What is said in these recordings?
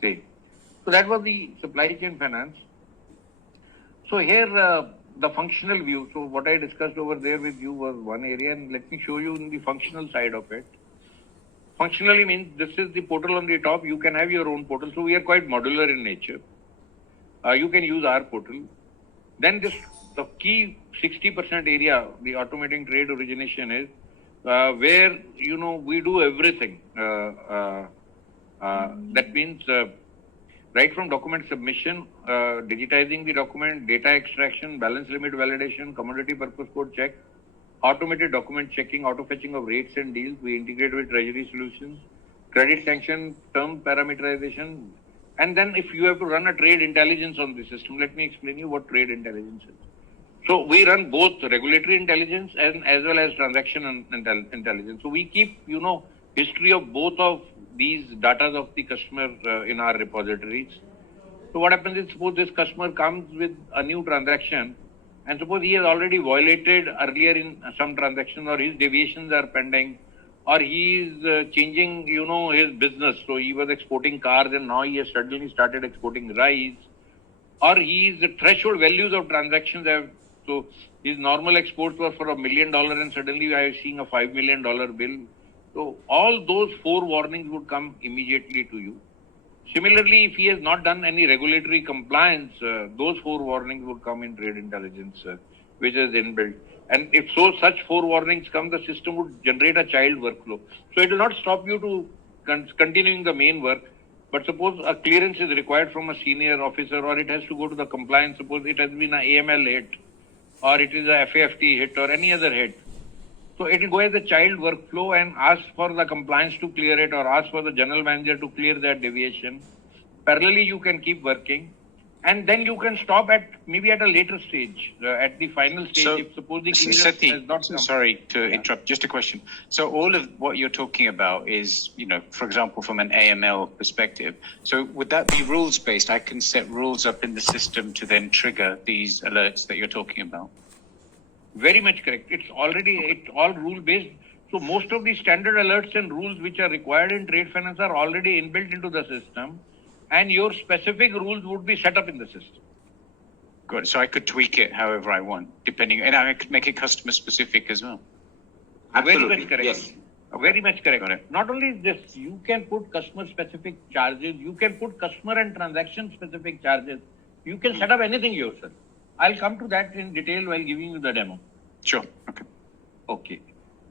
say. So that was the supply chain finance. So here the functional view. So what I discussed over there with you was one area, and let me show you in the functional side of it. Functionally means this is the portal on the top. You can have your own portal. So we are quite modular in nature. You can use our portal. Then the key 60% area, the automating trade origination is where we do everything. That means right from document submission, digitizing the document, data extraction, balance limit validation, commodity purpose code check, automated document checking, auto fetching of rates and deals. We integrate with treasury solutions, credit sanction, term parameterization. And then if you have to run a trade intelligence on the system, let me explain you what trade intelligence is. So we run both regulatory intelligence and as well as transaction intelligence. So we keep, history of both of these data of the customer in our repositories. So what happens is, suppose this customer comes with a new transaction, and suppose he has already violated earlier in some transaction, or his deviations are pending, or he is changing, his business. So he was exporting cars and now he has suddenly started exporting rice, or his threshold values of transactions have, so his normal exports were for $1 million and suddenly I am seeing a $5 million bill. So all those 4 warnings would come immediately to you. Similarly, if he has not done any regulatory compliance, those 4 warnings would come in trade intelligence, which is inbuilt. And if so, such 4 warnings come, the system would generate a child workflow. So it will not stop you to continuing the main work. But suppose a clearance is required from a senior officer, or it has to go to the compliance. Suppose it has been an AML hit, or it is a FAFT hit, or any other hit. So it will go as a child workflow and ask for the compliance to clear it, or ask for the general manager to clear that deviation. Parallelly, you can keep working. And then you can stop at maybe at a later stage, at the final stage. So, if suppose the clearance has not come. Sorry to interrupt. Just a question. So all of what you're talking about is, for example, from an AML perspective. So would that be rules based? I can set rules up in the system to then trigger these alerts that you're talking about. Very much correct. It's all rule based. So most of the standard alerts and rules which are required in trade finance are already inbuilt into the system. And your specific rules would be set up in the system. Good. So I could tweak it however I want, depending, and I could make it customer specific as well. Absolutely. Very much correct. Yes. Very much correct. Got it. Not only this, you can put customer specific charges, you can put customer and transaction specific charges. You can set up anything yourself. I'll come to that in detail while giving you the demo. Sure. Okay. Okay.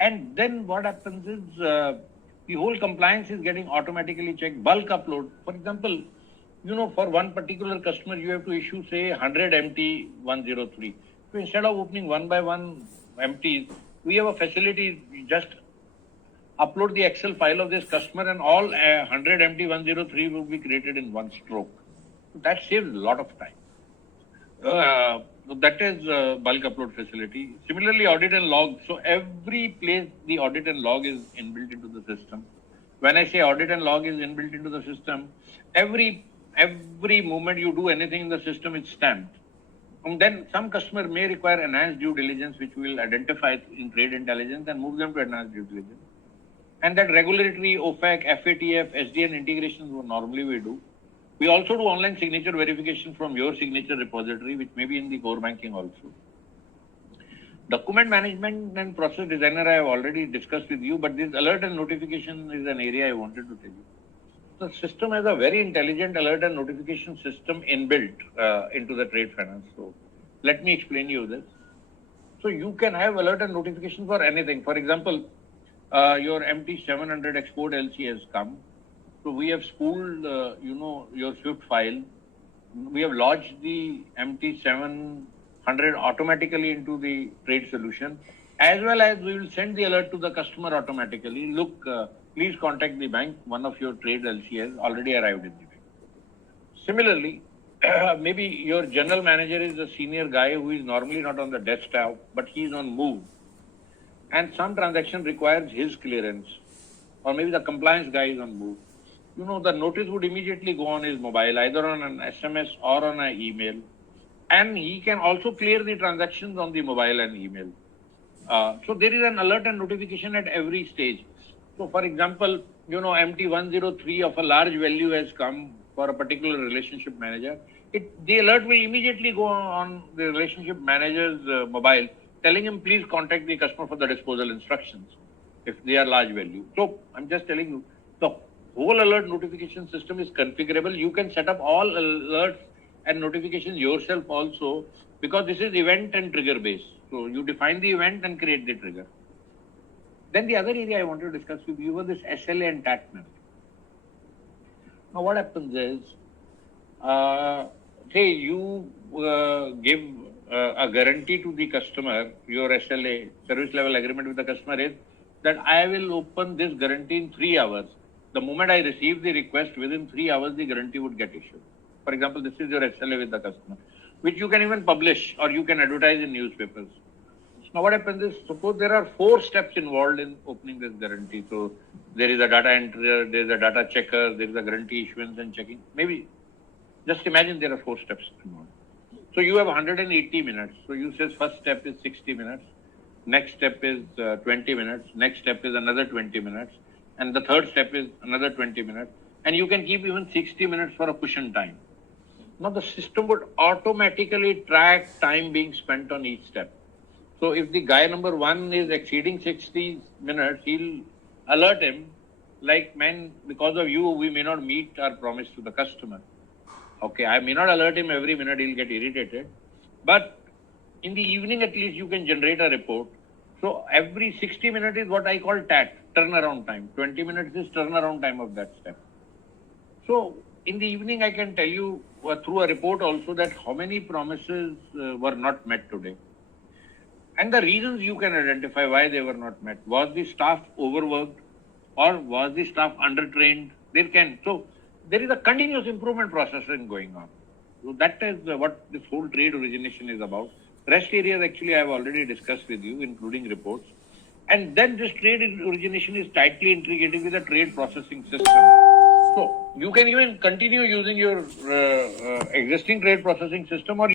And then what happens is, the whole compliance is getting automatically checked, bulk upload. For example, for one particular customer, you have to issue, say, 100 MT 103. So instead of opening one by one empties, we have a facility, just upload the Excel file of this customer and all 100 MT 103 will be created in one stroke. So that saves a lot of time. That is bulk upload facility. Similarly, audit and log. So every place the audit and log is inbuilt into the system. When I say audit and log is inbuilt into the system, every moment you do anything in the system, it's stamped. And then some customer may require enhanced due diligence, which we will identify in trade intelligence and move them to enhanced due diligence. And that regulatory OFAC, FATF, SDN integrations normally we do. We also do online signature verification from your signature repository, which may be in the core banking also. Document management and process designer I have already discussed with you, but this alert and notification is an area I wanted to tell you. The system has a very intelligent alert and notification system inbuilt into the trade finance. So let me explain you this. So you can have alert and notification for anything. For example, your MT700 export LC has come. So we have spooled, your Swift file. We have lodged the MT700 automatically into the trade solution, as well as we will send the alert to the customer automatically. Look, please contact the bank. One of your trade LC has already arrived in the bank. Similarly, maybe your general manager is a senior guy who is normally not on the desktop, but he is on move. And some transaction requires his clearance, or maybe the compliance guy is on move. The notice would immediately go on his mobile, either on an SMS or on an email. And he can also clear the transactions on the mobile and email. So there is an alert and notification at every stage. So for example, MT103 of a large value has come for a particular relationship manager, the alert will immediately go on the relationship manager's mobile, telling him, please contact the customer for the disposal instructions if they are large value. So I'm just telling you, the whole alert notification system is configurable. You can set up all alerts and notifications yourself also, because this is event and trigger based. So you define the event and create the trigger. Then the other area I want to discuss with you was this SLA and TAT map. Now what happens is, say you give a guarantee to the customer, your SLA, service level agreement with the customer is that I will open this guarantee in 3 hours. The moment I receive the request, within 3 hours, the guarantee would get issued. For example, this is your SLA with the customer, which you can even publish or you can advertise in newspapers. Now what happens is, suppose there are 4 steps involved in opening this guarantee. So there is a data entry, there is a data checker, there is a guarantee issuance and checking. Maybe just imagine there are 4 steps involved. So you have 180 minutes. So you say first step is 60 minutes. Next step is 20 minutes. Next step is another 20 minutes. And the third step is another 20 minutes. And you can keep even 60 minutes for a cushion time. Now the system would automatically track time being spent on each step. So if the guy number 1 is exceeding 60 minutes, he'll alert him like, man, because of you, we may not meet our promise to the customer. Okay, I may not alert him every minute, he'll get irritated. But in the evening, at least you can generate a report. So every 60 minutes is what I call TAT, turnaround time. 20 minutes is turnaround time of that step. So in the evening, I can tell you through a report also that how many promises were not met today. And the reasons you can identify why they were not met. Was the staff overworked or was the staff undertrained? So there is a continuous improvement process going on. So that is what this whole trade origination is about. Rest areas actually I have already discussed with you, including reports. And then this trade origination is tightly integrated with the trade processing system. So you can even continue using your existing trade processing system, or